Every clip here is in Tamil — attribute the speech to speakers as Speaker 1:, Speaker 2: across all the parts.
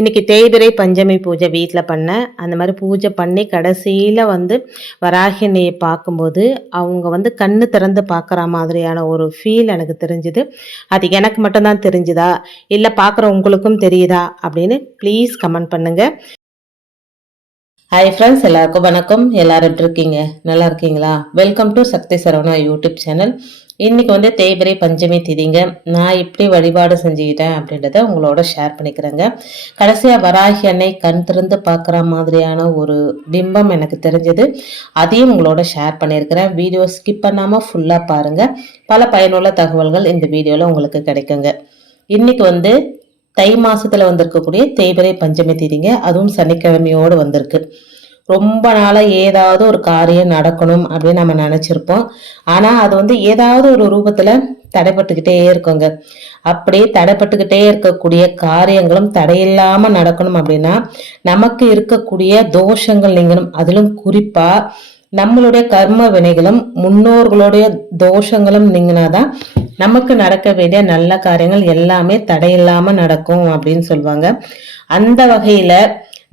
Speaker 1: இன்றைக்கி தேய்திரை பஞ்சமி பூஜை வீட்டில் பண்ண அந்த மாதிரி பூஜை பண்ணி கடைசியில் வந்து வராகினியை பார்க்கும்போது அவங்க வந்து கண்ணு திறந்து பார்க்குற மாதிரியான ஒரு ஃபீல் எனக்கு தெரிஞ்சுது அது எனக்கு மட்டும்தான் தெரிஞ்சுதா இல்லை பார்க்குற உங்களுக்கும் தெரியுதா அப்படின்னு ப்ளீஸ் கமெண்ட் பண்ணுங்கள் ஹாய் ஃப்ரெண்ட்ஸ் எல்லாருக்கும் வணக்கம் எல்லாரும் எப்படி இருக்கீங்க நல்லா இருக்கீங்களா welcome to Sakthi Saravana YouTube channel இன்றைக்கி வந்து தேய்பிரை பஞ்சமி திதிங்க நான் இப்படி வழிபாடு செஞ்சுக்கிட்டேன் அப்படின்றத உங்களோட ஷேர் பண்ணிக்கிறேங்க கடைசியாக வராகி அன்னை கண் திறந்து பார்க்குற மாதிரியான ஒரு பிம்பம் எனக்கு தெரிஞ்சது அதையும் உங்களோட ஷேர் பண்ணியிருக்கிறேன் வீடியோ ஸ்கிப் பண்ணாமல் ஃபுல்லாக பாருங்கள் பல பயனுள்ள தகவல்கள் இந்த வீடியோவில் உங்களுக்கு கிடைக்குங்க இன்றைக்கி வந்து தை மாதத்தில் வந்திருக்கக்கூடிய தேய்பிரை பஞ்சமி திதிங்க அதுவும் சனிக்கிழமையோடு வந்திருக்கு ரொம்ப நாளாக ஏதாவது ஒரு காரியம் நடக்கணும் அப்படின்னு நம்ம நினச்சிருப்போம் ஆனால் அது வந்து ஏதாவது ஒரு ரூபத்தில் தடைப்பட்டுக்கிட்டே இருக்குங்க அப்படி தடைப்பட்டுக்கிட்டே இருக்கக்கூடிய காரியங்களும் தடையில்லாமல் நடக்கணும் அப்படின்னா நமக்கு இருக்கக்கூடிய தோஷங்கள் நீங்கணும் அதிலும் குறிப்பாக நம்மளுடைய கர்ம வினைகளும் முன்னோர்களுடைய தோஷங்களும் நீங்கனாதான் நமக்கு நடக்க வேண்டிய நல்ல காரியங்கள் எல்லாமே தடையில்லாமல் நடக்கும் அப்படின்னு சொல்லுவாங்க அந்த வகையில்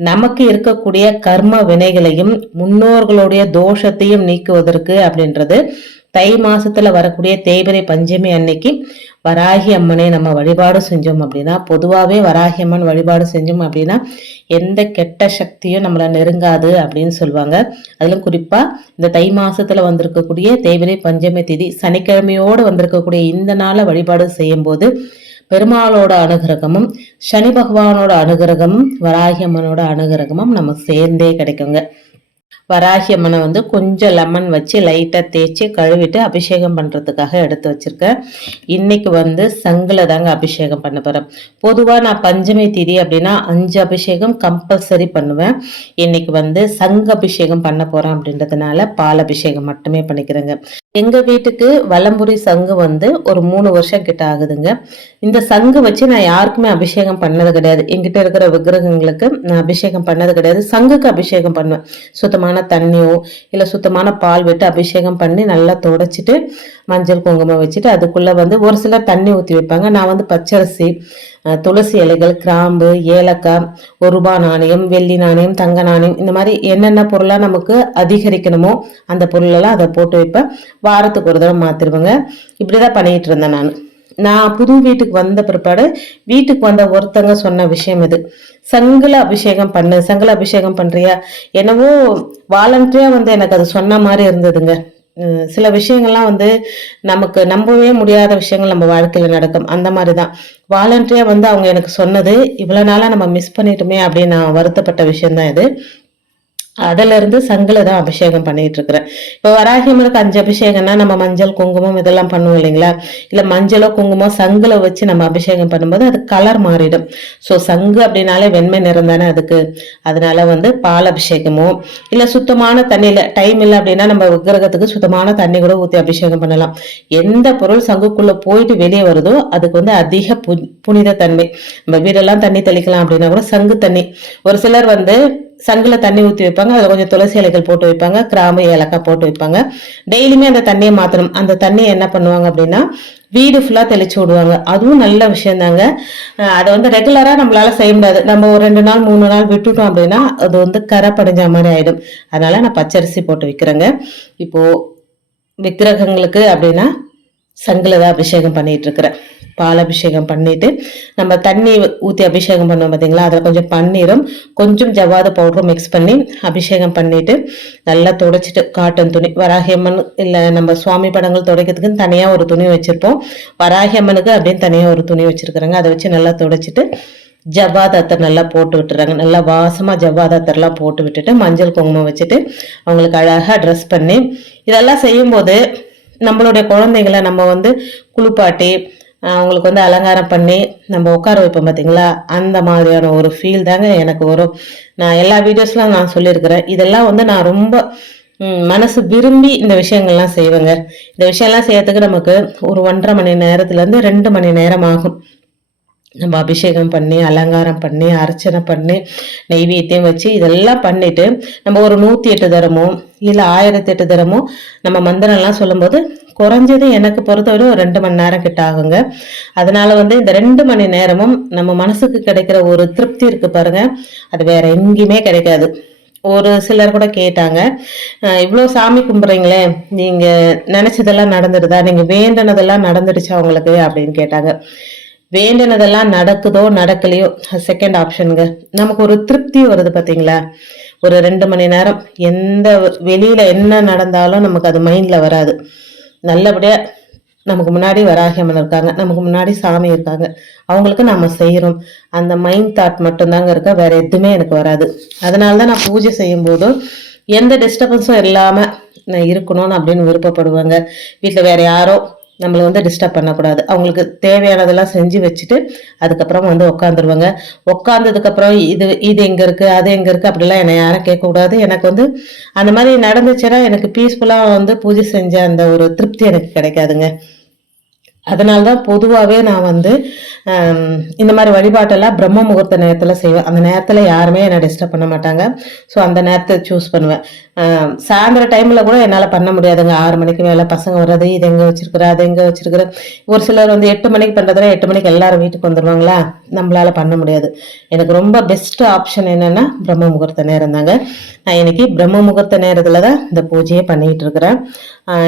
Speaker 1: நமக்கு இருக்கக்கூடிய கர்ம வினைகளையும் முன்னோர்களுடைய தோஷத்தையும் நீக்குவதற்கு அப்படின்றது தை மாசத்துல வரக்கூடிய தேய்பிரை பஞ்சமி அன்னைக்கு வராகி அம்மனை நம்ம வழிபாடு செஞ்சோம் அப்படின்னா பொதுவாகவே வராகி அம்மன் வழிபாடு செஞ்சோம் அப்படின்னா எந்த கெட்ட சக்தியும் நம்மளை நெருங்காது அப்படின்னு சொல்லுவாங்க அதிலும் குறிப்பா இந்த தை மாசத்துல வந்திருக்கக்கூடிய தேய்பிரை பஞ்சமி திதி சனிக்கிழமையோடு வந்திருக்கக்கூடிய இந்த நாளை வழிபாடு போது பெருமாளோட அனுகிரகமும் சனி பகவானோட அனுகிரகமும் வராகியம்மனோட அனுகிரகமும் நமக்கு சேர்ந்தே கிடைக்குங்க வராகியம்மனை வந்து கொஞ்சம் லெமன் வச்சு லைட்டாக தேய்ச்சி கழுவிட்டு அபிஷேகம் பண்ணுறதுக்காக எடுத்து வச்சுருக்கேன் இன்றைக்கி வந்து சங்கில் தாங்க அபிஷேகம் பண்ண போகிறேன் பொதுவாக நான் பஞ்சமி தீதி அப்படின்னா அஞ்சு அபிஷேகம் கம்பல்சரி பண்ணுவேன் இன்றைக்கி வந்து சங்கு அபிஷேகம் பண்ண போகிறேன் அப்படின்றதுனால பால் அபிஷேகம் மட்டுமே பண்ணிக்கிறேங்க எங்கள் வீட்டுக்கு வலம்புரி சங்கு வந்து ஒரு மூணு வருஷம் கிட்ட ஆகுதுங்க இந்த சங்கு வச்சு நான் யாருக்குமே அபிஷேகம் பண்ணது கிடையாது எங்கிட்ட இருக்கிற விக்கிரகங்களுக்கு நான் அபிஷேகம் பண்ணது கிடையாது சங்குக்கு அபிஷேகம் பண்ணுவேன் சுத்தமான தண்ணியோ இல்லை சுத்தமான பால் விட்டு அபிஷேகம் பண்ணி நல்லா தொடச்சிட்டு மஞ்சள் குங்குமம் வச்சுட்டு அதுக்குள்ளே வந்து ஒரு சிலர் தண்ணி ஊற்றி வைப்பாங்க நான் வந்து பச்சரிசி துளசி இலைகள் கிராம்பு ஏலக்காய் ஒரு ரூபாய் நாணயம் வெள்ளி நாணயம் தங்க நாணயம் இந்த மாதிரி என்னென்ன பொருளாக நமக்கு அதிகரிக்கணுமோ அந்த பொருளெல்லாம் அதை போட்டு வைப்பேன் வாரத்துக்கு ஒரு தடவை மாற்றிடுவேங்க இப்படி தான் பண்ணிகிட்டு இருந்தேன் நான் நான் புது வீட்டுக்கு வந்த பிற்பாடு வீட்டுக்கு வந்த ஒருத்தங்க சொன்ன விஷயம் இது சங்கல அபிஷேகம் பண்ணு சங்கல அபிஷேகம் பண்ணுறியா என்னவோ வாலண்டரியா வந்து எனக்கு அது சொன்ன மாதிரி இருந்ததுங்க சில விஷயங்கள்லாம் வந்து நமக்கு நம்பவே முடியாத விஷயங்கள் நம்ம வாழ்க்கையில் நடக்கும் அந்த மாதிரி தான் வந்து அவங்க எனக்கு சொன்னது இவ்வளோ நாளாக நம்ம மிஸ் பண்ணிட்டோமே அப்படின்னு நான் வருத்தப்பட்ட விஷயம்தான் இது இருந்து சங்கில் தான் அபிஷேகம் பண்ணிட்டு இருக்கிறேன் இப்ப வராகியம்மனுக்கு அஞ்சு அபிஷேகம்னா நம்ம மஞ்சள் குங்குமம் இதெல்லாம் பண்ணுவோம் இல்லைங்களா இல்ல மஞ்சளோ குங்குமம் சங்குல வச்சு நம்ம அபிஷேகம் பண்ணும்போது அது கலர் மாறிடும் ஸோ சங்கு அப்படின்னாலே வெண்மை நிறம் தானே அதுக்கு அதனால வந்து பால் அபிஷேகமோ இல்ல சுத்தமான இல்ல டைம் இல்லை அப்படின்னா நம்ம விக்கிரகத்துக்கு சுத்தமான தண்ணி கூட ஊத்தி அபிஷேகம் பண்ணலாம் எந்த பொருள் சங்குக்குள்ள போயிட்டு வெளியே வருதோ அதுக்கு வந்து அதிக புனித தன்மை நம்ம வீடெல்லாம் தண்ணி தெளிக்கலாம் அப்படின்னா கூட சங்கு தண்ணி ஒரு சிலர் வந்து சங்கில் தண்ணி ஊற்றி வைப்பாங்க அதில் கொஞ்சம் துளசி இலைகள் போட்டு வைப்பாங்க கிராம்பு ஏலக்காய் போட்டு வைப்பாங்க டெய்லியுமே அந்த தண்ணியை மாற்றணும் அந்த தண்ணியை என்ன பண்ணுவாங்க அப்படின்னா வீடு ஃபுல்லாக தெளிச்சு விடுவாங்க அதுவும் நல்ல விஷயந்தாங்க அதை வந்து ரெகுலராக நம்மளால் செய்ய முடியாது நம்ம ஒரு ரெண்டு நாள் மூணு நாள் விட்டுட்டோம் அப்படின்னா அது வந்து கரை படைஞ்ச மாதிரி ஆகிடும் அதனால் நான் பச்சரிசி போட்டு விற்கிறேங்க இப்போது விக்கிரகங்களுக்கு அப்படின்னா சங்கில் தான் அபிஷேகம் பண்ணிட்டு இருக்கிறேன் பால் அபிஷேகம் பண்ணிட்டு நம்ம தண்ணி ஊற்றி அபிஷேகம் பண்ணுவோம் பார்த்தீங்களா அதில் கொஞ்சம் பன்னீரும் கொஞ்சம் ஜவாத பவுடரும் மிக்ஸ் பண்ணி அபிஷேகம் பண்ணிட்டு நல்லா துடைச்சிட்டு காட்டன் துணி வராகியம்மன் இல்லை நம்ம சுவாமி படங்கள் துடைக்கிறதுக்குன்னு தனியாக ஒரு துணி வச்சுருப்போம் வராகியம்மனுக்கு அப்படின்னு தனியாக ஒரு துணி வச்சுருக்குறாங்க அதை வச்சு நல்லா துடைச்சிட்டு ஜவ்வாதாத்தர் நல்லா போட்டு விட்டுறாங்க நல்லா வாசமாக ஜவ்வாதாத்தர்லாம் போட்டு விட்டுட்டு மஞ்சள் குங்குமம் வச்சுட்டு அவங்களுக்கு அழகாக ட்ரெஸ் பண்ணி இதெல்லாம் செய்யும்போது நம்மளுடைய குழந்தைங்களை நம்ம வந்து குளிப்பாட்டி அவங்களுக்கு வந்து அலங்காரம் பண்ணி நம்ம உட்கார வைப்போம் பார்த்தீங்களா அந்த மாதிரியான ஒரு ஃபீல் தாங்க எனக்கு வரும் நான் எல்லா வீடியோஸ்லாம் நான் சொல்லியிருக்கிறேன் இதெல்லாம் வந்து நான் ரொம்ப மனசு விரும்பி இந்த விஷயங்கள்லாம் செய்வேங்க இந்த விஷயம்லாம் செய்யறதுக்கு நமக்கு ஒரு ஒன்றரை மணி நேரத்துலேருந்து ரெண்டு மணி நேரம் ஆகும் நம்ம அபிஷேகம் பண்ணி அலங்காரம் பண்ணி அர்ச்சனை பண்ணி நெய்வேத்தியம் வச்சு இதெல்லாம் பண்ணிவிட்டு நம்ம ஒரு நூற்றி எட்டு தரமோ இல்லை ஆயிரத்தி எட்டு தரமோ நம்ம மந்திரம்லாம் சொல்லும்போது குறைஞ்சது எனக்கு பொறுத்தவரை ஒரு ரெண்டு மணி நேரம் கிட்ட ஆகுங்க அதனால வந்து இந்த ரெண்டு மணி நேரமும் நம்ம மனசுக்கு கிடைக்கிற ஒரு திருப்தி இருக்கு பாருங்க அது வேற எங்கேயுமே கிடைக்காது ஒரு சிலர் கூட கேட்டாங்க இவ்வளோ சாமி கும்பிட்றீங்களே நீங்கள் நினச்சதெல்லாம் நடந்துடுதா நீங்கள் வேண்டனதெல்லாம் நடந்துடுச்சா உங்களுக்கு அப்படின்னு கேட்டாங்க வேண்டினதெல்லாம் நடக்குதோ நடக்கலையோ செகண்ட் ஆப்ஷனுங்க நமக்கு ஒரு திருப்தி வருது பார்த்தீங்களா ஒரு ரெண்டு மணி நேரம் எந்த வெளியில் என்ன நடந்தாலும் நமக்கு அது மைண்டில் வராது நல்லபடியாக நமக்கு முன்னாடி வராகியம்மன் இருக்காங்க நமக்கு முன்னாடி சாமி இருக்காங்க அவங்களுக்கு நம்ம செய்கிறோம் அந்த மைண்ட் தாட் மட்டும்தாங்க இருக்க வேறு எதுவுமே எனக்கு வராது அதனால தான் நான் பூஜை செய்யும் போதும் எந்த டிஸ்டர்பன்ஸும் இல்லாமல் நான் இருக்கணும்னு அப்படின்னு விருப்பப்படுவாங்க வீட்டில் வேறு யாரோ நம்மளை வந்து டிஸ்டர்ப் பண்ணக்கூடாது அவங்களுக்கு தேவையானதெல்லாம் செஞ்சு வச்சுட்டு அதுக்கப்புறம் வந்து உட்காந்துருவாங்க உட்காந்ததுக்கப்புறம் இது இது எங்கே இருக்குது அது எங்கே இருக்குது அப்படிலாம் என்னை யாரும் கேட்கக்கூடாது எனக்கு வந்து அந்த மாதிரி நடந்துச்சுன்னா எனக்கு பீஸ்ஃபுல்லாக வந்து பூஜை செஞ்ச அந்த ஒரு திருப்தி எனக்கு கிடைக்காதுங்க அதனால தான் பொதுவாகவே நான் வந்து இந்த மாதிரி வழிபாட்டெல்லாம் பிரம்ம முகூர்த்த நேரத்தில் செய்வேன் அந்த நேரத்தில் யாருமே என்னை டிஸ்டர்ப் பண்ண மாட்டாங்க ஸோ அந்த நேரத்தை சூஸ் பண்ணுவேன் சாயந்தர டைமில் கூட என்னால் பண்ண முடியாதுங்க ஆறு மணிக்கு மேலே பசங்க வர்றது இது எங்கே வச்சுருக்குற அது எங்கே வச்சுருக்குற ஒரு சிலர் வந்து எட்டு மணிக்கு பண்ணுறதுனா எட்டு மணிக்கு எல்லாரும் வீட்டுக்கு வந்துடுவாங்களா நம்மளால் பண்ண முடியாது எனக்கு ரொம்ப பெஸ்ட் ஆப்ஷன் என்னென்னா பிரம்ம முகூர்த்த நேரம் தாங்க நான் இன்றைக்கி பிரம்ம முகூர்த்த நேரத்தில் தான் இந்த பூஜையை பண்ணிக்கிட்டு இருக்கிறேன்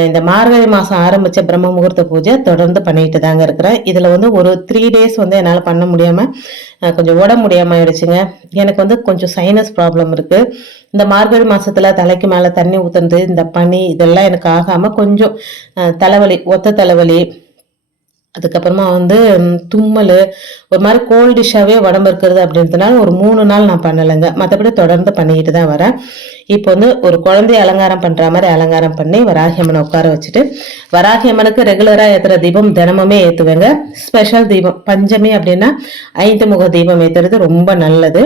Speaker 1: இந்த மார்கழி மாதம் ஆரம்பித்த பிரம்ம முகூர்த்த பூஜை தொடர்ந்து பண்ணிட்டு தாங்க இருக்கிறேன் இதில் வந்து ஒரு த்ரீ டேஸ் வந்து என்னால் பண்ண முடியாமல் கொஞ்சம் ஓட முடியாமல் ஆயிடுச்சுங்க எனக்கு வந்து கொஞ்சம் சைனஸ் ப்ராப்ளம் இருக்குது இந்த மார்கழி மாதத்தில் தலைக்கு மேலே தண்ணி ஊற்றுறது இந்த பனி இதெல்லாம் எனக்கு ஆகாமல் கொஞ்சம் தலைவலி ஒத்த தலைவலி அதுக்கப்புறமா வந்து தும்மல் ஒரு மாதிரி கோல்ட் டிஷ்ஷாகவே உடம்பு இருக்கிறது அப்படின்றதுனால ஒரு மூணு நாள் நான் பண்ணலைங்க மற்றபடி தொடர்ந்து பண்ணிக்கிட்டு தான் வரேன் இப்போ வந்து ஒரு குழந்தைய அலங்காரம் பண்ணுற மாதிரி அலங்காரம் பண்ணி வராகி அம்மனை உட்கார வச்சுட்டு வராகி அம்மனுக்கு ரெகுலராக ஏற்றுற தீபம் தினமுமே ஏற்றுவேங்க ஸ்பெஷல் தீபம் பஞ்சமி அப்படின்னா ஐந்து முக தீபம் ஏற்றுறது ரொம்ப நல்லது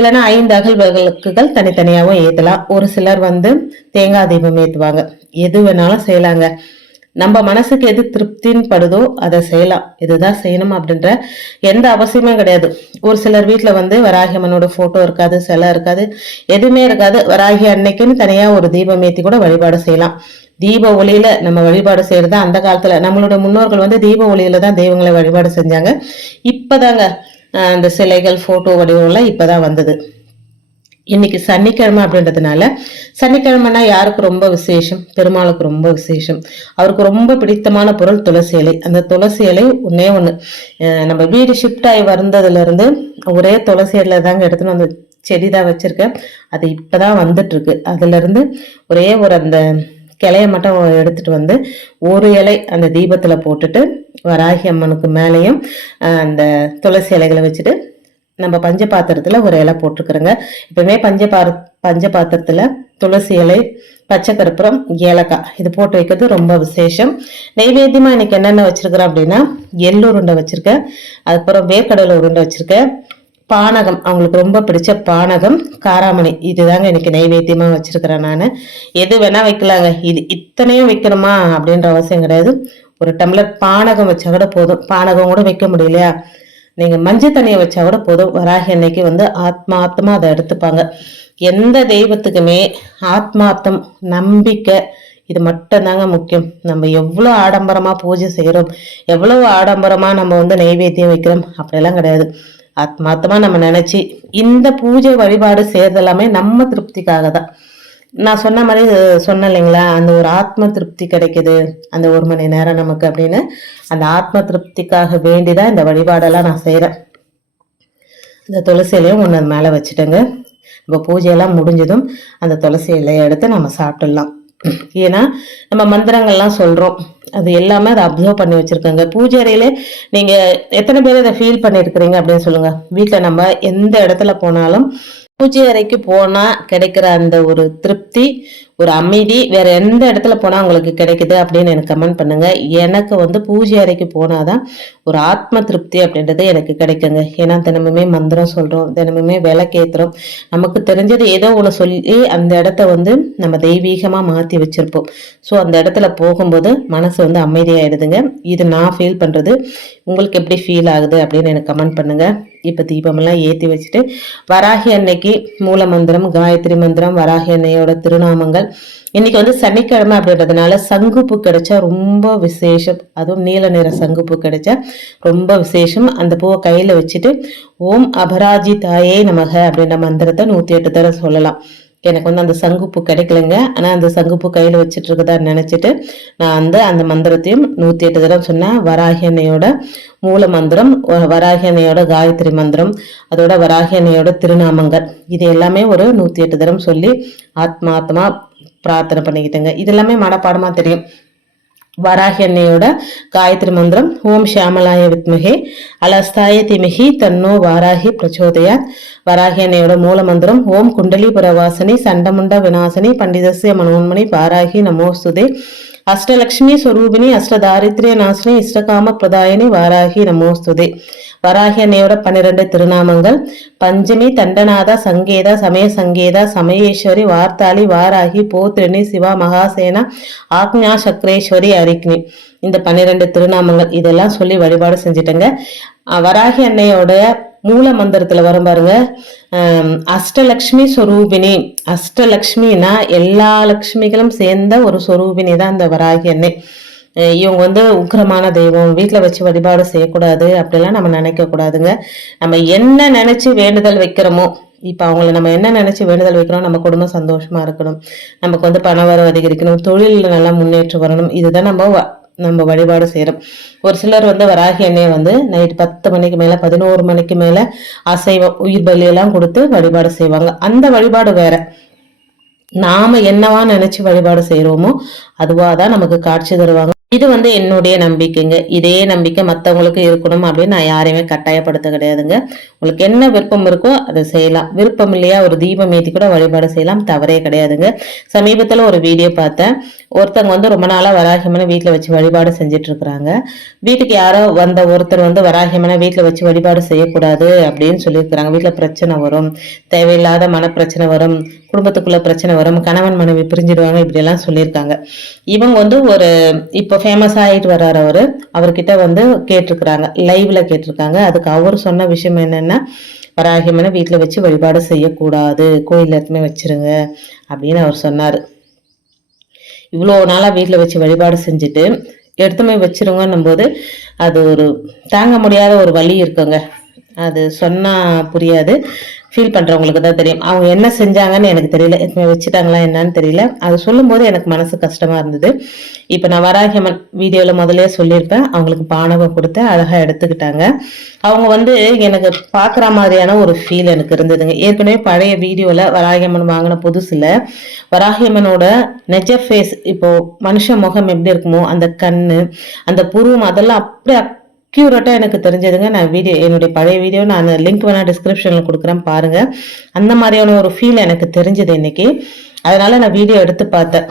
Speaker 1: இல்லைன்னா ஐந்து அகல் விளக்குகள் தனித்தனியாகவும் ஏற்றலாம் ஒரு சிலர் வந்து தேங்காய் தீபம் ஏற்றுவாங்க எது வேணாலும் செய்யலாங்க நம்ம மனசுக்கு எது திருப்தின்னு படுதோ அதை செய்யலாம் இதுதான் செய்யணும் அப்படின்ற எந்த அவசியமே கிடையாது ஒரு சிலர் வீட்டில் வந்து வராகி அம்மனோட ஃபோட்டோ இருக்காது சிலை இருக்காது எதுவுமே இருக்காது வராகி அன்னைக்குன்னு தனியாக ஒரு தீபம் ஏற்றி கூட வழிபாடு செய்யலாம் தீப ஒளியில நம்ம வழிபாடு செய்யறது அந்த காலத்துல நம்மளோட முன்னோர்கள் வந்து தீப ஒளியில தான் தெய்வங்களை வழிபாடு செஞ்சாங்க இப்பதாங்க அந்த சிலைகள் போட்டோ வடிவம்லாம் இப்பதான் வந்தது இன்னைக்கு சனிக்கிழமை அப்படின்றதுனால சனிக்கிழமைனா யாருக்கு ரொம்ப விசேஷம் பெருமாளுக்கு ரொம்ப விசேஷம் அவருக்கு ரொம்ப பிடித்தமான பொருள் துளசி இலை அந்த துளசி இலை ஒன்னே ஒன்று நம்ம வீடு ஷிஃப்ட் ஆகி வந்ததுலேருந்து ஒரே துளசி இலை தாங்க எடுத்துன்னு வந்து செடி தான் வச்சுருக்கேன் அது இப்போ தான் வந்துட்டுருக்கு அதுலேருந்து ஒரே ஒரு அந்த கிளைய மட்டும் எடுத்துகிட்டு வந்து ஒரு இலை அந்த தீபத்தில் போட்டுட்டு வராகி அம்மனுக்கு மேலேயும் அந்த துளசி இலைகளை வச்சுட்டு நம்ம பஞ்ச பாத்திரத்தில் ஒரு இலை போட்டுக்கிறோங்க எப்பவுமே பஞ்ச பா பஞ்ச பாத்திரத்தில் துளசி இலை பச்சை கருப்புறம் ஏலக்காய் இது போட்டு வைக்கிறது ரொம்ப விசேஷம் நெய்வேத்தியமா இன்னைக்கு என்னென்ன வச்சுருக்குறோம் அப்படின்னா எள்ளு உருண்டை வச்சுருக்கேன் அதுக்கப்புறம் வேர்க்கடலை உருண்டை வச்சுருக்கேன் பானகம் அவங்களுக்கு ரொம்ப பிடிச்ச பானகம் காராமணி இதுதாங்க இன்னைக்கு நைவேத்தியமாக வச்சுருக்கிறேன் நான் எது வேணால் வைக்கலாங்க இது இத்தனையும் வைக்கணுமா அப்படின்ற அவசியம் கிடையாது ஒரு டம்ளர் பானகம் வச்சா கூட போதும் பானகம் கூட வைக்க முடியலையா நீங்கள் மஞ்சள் தண்ணியை வச்சா கூட போதும் வராகி அன்னைக்கு வந்து ஆத்மார்த்தமாக அதை எடுத்துப்பாங்க எந்த தெய்வத்துக்குமே ஆத்மார்த்தம் நம்பிக்கை இது மட்டும்தாங்க முக்கியம் நம்ம எவ்வளோ ஆடம்பரமாக பூஜை செய்கிறோம் எவ்வளோ ஆடம்பரமாக நம்ம வந்து நைவேத்தியம் வைக்கிறோம் அப்படிலாம் கிடையாது ஆத்மார்த்தமாக நம்ம நினச்சி இந்த பூஜை வழிபாடு செய்கிறது எல்லாமே நம்ம திருப்திக்காக தான் நான் சொன்ன மாதிரி சொன்னேன் இல்லைங்களா அந்த ஒரு ஆத்ம திருப்தி கிடைக்குது அந்த ஒரு மணி நேரம் நமக்கு அப்படின்னு அந்த ஆத்ம திருப்திக்காக வேண்டிதான் இந்த வழிபாடெல்லாம் நான் செய்கிறேன் இந்த துளசி இலையும் ஒன்று மேலே வச்சுட்டேங்க இப்போ பூஜையெல்லாம் முடிஞ்சதும் அந்த துளசி இலையை எடுத்து நம்ம சாப்பிட்டுடலாம் ஏன்னா நம்ம மந்திரங்கள்லாம் சொல்கிறோம் அது எல்லாமே அதை அப்சர்வ் பண்ணி வச்சுருக்காங்க பூஜை அறையிலே நீங்கள் எத்தனை பேர் அதை ஃபீல் பண்ணியிருக்கிறீங்க அப்படின்னு சொல்லுங்கள் வீட்டில் நம்ம எந்த இடத்துல போனாலும் பூஜை அறைக்கு போனால் கிடைக்கிற அந்த ஒரு திருப்தி ஒரு அமைதி வேற எந்த இடத்துல போனால் உங்களுக்கு கிடைக்குது அப்படின்னு எனக்கு கமெண்ட் பண்ணுங்க எனக்கு வந்து பூஜை அறைக்கு போனால் தான் ஒரு ஆத்ம திருப்தி அப்படின்றது எனக்கு கிடைக்குங்க ஏன்னா தினமுமே மந்திரம் சொல்கிறோம் தினமுமே விளக்கேற்றுறோம் நமக்கு தெரிஞ்சது ஏதோ ஒன்று சொல்லி அந்த இடத்த வந்து நம்ம தெய்வீகமாக மாற்றி வச்சுருப்போம் ஸோ அந்த இடத்துல போகும்போது மனசு வந்து அமைதியாகிடுதுங்க இது நான் ஃபீல் பண்ணுறது உங்களுக்கு எப்படி ஃபீல் ஆகுது அப்படின்னு எனக்கு கமெண்ட் பண்ணுங்கள் இப்போ தீபமெல்லாம் ஏற்றி வச்சுட்டு வராகி அன்னைக்கு மூல மந்திரம் காயத்ரி மந்திரம் வராகி அன்னையோட திருநாமங்கள் இன்னைக்கு வந்து சனிக்கிழமை அப்படின்றதுனால சங்குப்பு கிடைச்சா ரொம்ப விசேஷம் அதுவும் நீல நிற சங்குப்பு கிடைச்சா ரொம்ப விசேஷம் அந்த பூவை கையில் வச்சுட்டு ஓம் அபராஜி தாயே நமக அப்படின்ற மந்திரத்தை நூற்றி எட்டு தர சொல்லலாம் எனக்கு வந்து அந்த சங்குப்பூ கிடைக்கலங்க ஆனால் அந்த சங்குப்பூ கையில் வச்சுட்டு இருக்கதா நினச்சிட்டு நான் வந்து அந்த மந்திரத்தையும் நூற்றி எட்டு தடவை சொன்னேன் வராகியனையோட மூல மந்திரம் வராகியனையோட காயத்ரி மந்திரம் அதோட வராகியனையோட திருநாமங்கள் இது எல்லாமே ஒரு நூற்றி எட்டு தரம் சொல்லி ஆத்மாத்மா பிரார்த்தனை பண்ணிக்கிட்டேங்க இது எல்லாமே மனப்பாடமாக தெரியும் வராகி அன்னையோட காயத்ரி மந்திரம் ஓம் ஷியாமலாய வித்மகே அலஸ்தாய திமிகி தன்னோ வாராகி பிரச்சோதயாத் வராகி அன்னையோட மூல மந்திரம் ஓம் குண்டலிபுர வாசனை சண்டமுண்ட விநாசனை பண்டிதசிய மனோன்மணி வாராகி நமோஸ்துதே அஷ்டலக்ஷ்மி ஸ்வரூபிணி அஷ்டதாரித்ரிய நாசினி இஷ்டகாம பிரதாயினி வாராகி நமோஸ்துதே வராகியனையோட பன்னிரண்டு திருநாமங்கள் பஞ்சமி தண்டநாதா சங்கேதா சமய சங்கேதா சமயேஸ்வரி வார்த்தாளி வாராகி போத்ரிணி சிவா மகாசேனா ஆக்ஞா சக்கரேஸ்வரி அரிக்னி இந்த பன்னிரெண்டு திருநாமங்கள் இதெல்லாம் சொல்லி வழிபாடு செஞ்சுட்டேங்க வராகி அன்னையோட மூல மந்திரத்தில் வரும் பாருங்க அஷ்டலக்ஷ்மி சொரூபிணி அஷ்டலக்ஷ்மின்னா எல்லா லக்ஷ்மிகளும் சேர்ந்த ஒரு சொரூபிணி தான் இந்த வராகி அன்னை இவங்க வந்து உக்கிரமான தெய்வம் வீட்டில் வச்சு வழிபாடு செய்யக்கூடாது அப்படிலாம் நம்ம நினைக்கக்கூடாதுங்க நம்ம என்ன நினச்சி வேண்டுதல் வைக்கிறோமோ இப்போ அவங்கள நம்ம என்ன நினச்சி வேண்டுதல் வைக்கிறோம் நம்ம குடும்பம் சந்தோஷமாக இருக்கணும் நமக்கு வந்து பண வரவு அதிகரிக்கணும் தொழிலில் நல்லா முன்னேற்றம் வரணும் இதுதான் நம்ம நம்ம வழிபாடு செய்கிறோம் ஒரு சிலர் வந்து வராகி எண்ணெயை வந்து நைட் பத்து மணிக்கு மேலே பதினோரு மணிக்கு மேலே அசைவம் உயிர் பலியெல்லாம் கொடுத்து வழிபாடு செய்வாங்க அந்த வழிபாடு வேற நாம் என்னவா நினச்சி வழிபாடு செய்கிறோமோ அதுவாக தான் நமக்கு காட்சி தருவாங்க இது வந்து என்னுடைய நம்பிக்கைங்க இதே நம்பிக்கை மற்றவங்களுக்கு இருக்கணும் அப்படின்னு நான் யாரையுமே கட்டாயப்படுத்த கிடையாதுங்க உங்களுக்கு என்ன விருப்பம் இருக்கோ அதை செய்யலாம் விருப்பம் இல்லையா ஒரு தீபம் ஏற்றி கூட வழிபாடு செய்யலாம் தவறே கிடையாதுங்க சமீபத்தில் ஒரு வீடியோ பார்த்தேன் ஒருத்தவங்க வந்து ரொம்ப நாளாக வராகியமான வீட்டில் வச்சு வழிபாடு செஞ்சுட்டு இருக்கிறாங்க வீட்டுக்கு யாரோ வந்த ஒருத்தர் வந்து வராகியமான வீட்டில் வச்சு வழிபாடு செய்யக்கூடாது அப்படின்னு சொல்லியிருக்கிறாங்க வீட்டில் பிரச்சனை வரும் தேவையில்லாத மனப்பிரச்சனை வரும் குடும்பத்துக்குள்ள பிரச்சனை வரும் கணவன் மனைவி பிரிஞ்சிடுவாங்க இப்படியெல்லாம் சொல்லியிருக்காங்க இவங்க வந்து ஒரு இப்போ ஃபேமஸ் ஆகிட்டு வர்றார் அவர் அவர்கிட்ட வந்து கேட்டிருக்கிறாங்க லைவில் கேட்டிருக்காங்க அதுக்கு அவர் சொன்ன விஷயம் என்னென்னா வராகியமான வீட்டில் வச்சு வழிபாடு செய்யக்கூடாது கோயில் எல்லாத்துமே வச்சுருங்க அப்படின்னு அவர் சொன்னார் இவ்வளோ நாளாக வீட்டில் வச்சு வழிபாடு செஞ்சுட்டு எடுத்துமே வச்சுருங்கன்னும் போது அது ஒரு தாங்க முடியாத ஒரு வழி இருக்குங்க அது சொன்னால் புரியாது ஃபீல் பண்ணுறவங்களுக்கு தான் தெரியும் அவங்க என்ன செஞ்சாங்கன்னு எனக்கு தெரியல வச்சுட்டாங்களா என்னன்னு தெரியல அது சொல்லும்போது எனக்கு மனசு கஷ்டமாக இருந்தது இப்போ நான் வராகியம்மன் வீடியோவில் முதலே சொல்லியிருப்பேன் அவங்களுக்கு பானகம் கொடுத்து அழகாக எடுத்துக்கிட்டாங்க அவங்க வந்து எனக்கு பார்க்குற மாதிரியான ஒரு ஃபீல் எனக்கு இருந்ததுங்க ஏற்கனவே பழைய வீடியோவில் வராகியம்மன் வாங்கின புதுசில் வராகியம்மனோட நெஜ ஃபேஸ் இப்போது மனுஷ முகம் எப்படி இருக்குமோ அந்த கண் அந்த புருவம் அதெல்லாம் அப்படியே அக்யூரேட்டாக எனக்கு தெரிஞ்சதுங்க நான் வீடியோ என்னுடைய பழைய வீடியோ நான் லிங்க் வேணால் டிஸ்கிரிப்ஷனில் கொடுக்குறேன் பாருங்கள் அந்த மாதிரியான ஒரு ஃபீல் எனக்கு தெரிஞ்சது இன்றைக்கி அதனால் நான் வீடியோ எடுத்து பார்த்தேன்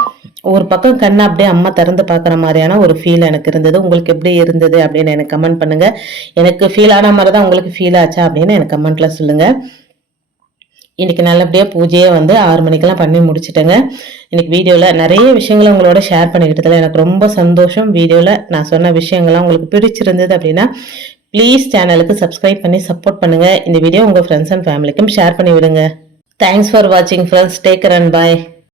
Speaker 1: ஒரு பக்கம் கண்ணை அப்படியே அம்மா திறந்து பார்க்குற மாதிரியான ஒரு ஃபீல் எனக்கு இருந்தது உங்களுக்கு எப்படி இருந்தது அப்படின்னு எனக்கு கமெண்ட் பண்ணுங்கள் எனக்கு ஃபீல் ஆன மாதிரி தான் உங்களுக்கு ஃபீல் ஆச்சா அப்படின்னு எனக்கு கமெண்ட்டில் சொல்லுங்கள் இன்றைக்கி நல்லபடியாக பூஜையை வந்து ஆறு மணிக்கெல்லாம் பண்ணி முடிச்சுட்டேங்க இன்றைக்கி வீடியோவில் நிறைய விஷயங்களை உங்களோட ஷேர் பண்ணிக்கிட்டதில் எனக்கு ரொம்ப சந்தோஷம் வீடியோவில் நான் சொன்ன விஷயங்கள்லாம் உங்களுக்கு பிடிச்சிருந்தது அப்படின்னா ப்ளீஸ் சேனலுக்கு சப்ஸ்கிரைப் பண்ணி சப்போர்ட் பண்ணுங்கள் இந்த வீடியோ உங்கள் ஃப்ரெண்ட்ஸ் அண்ட் ஃபேமிலிக்கும் ஷேர் பண்ணி விடுங்க தேங்க்ஸ் ஃபார் வாட்சிங் ஃப்ரெண்ட்ஸ் டேக் அண்ட் பாய்